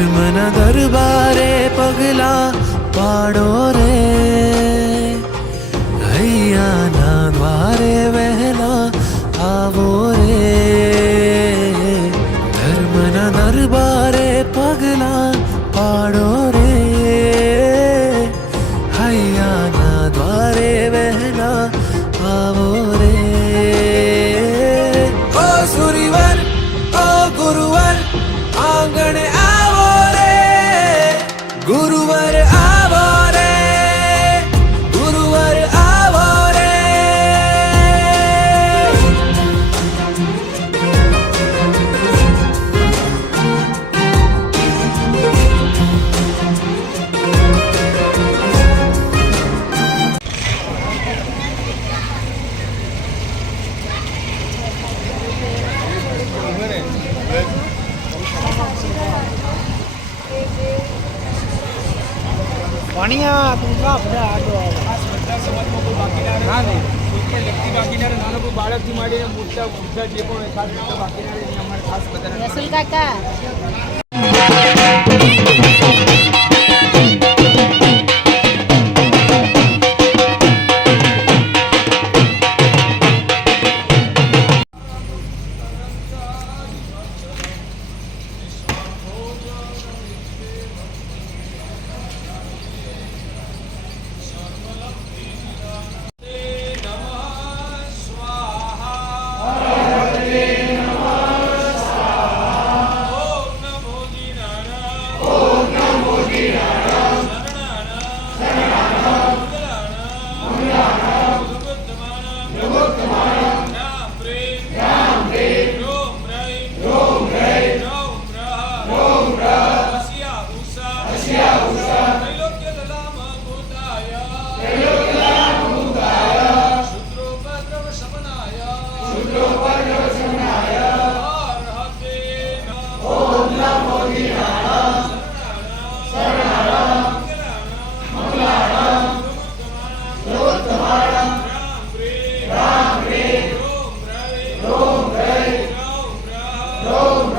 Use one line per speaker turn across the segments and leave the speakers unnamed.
ધર્મના દરબારે પગલા પાડો
ભણ્યા તું કા બધા આટો
બધા સમાજમાં કોઈ બાકી ના રહે ના ને કોઈ પણ વ્યક્તિ બાકી ના રહે નાનો બાળકથી માંડીને મોટા વૃદ્ધ જે પણ હોય ખાસ બધા બાકી ના રહે એની અમારે ખાસ બધાને
રસુલ કાકા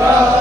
Bravo.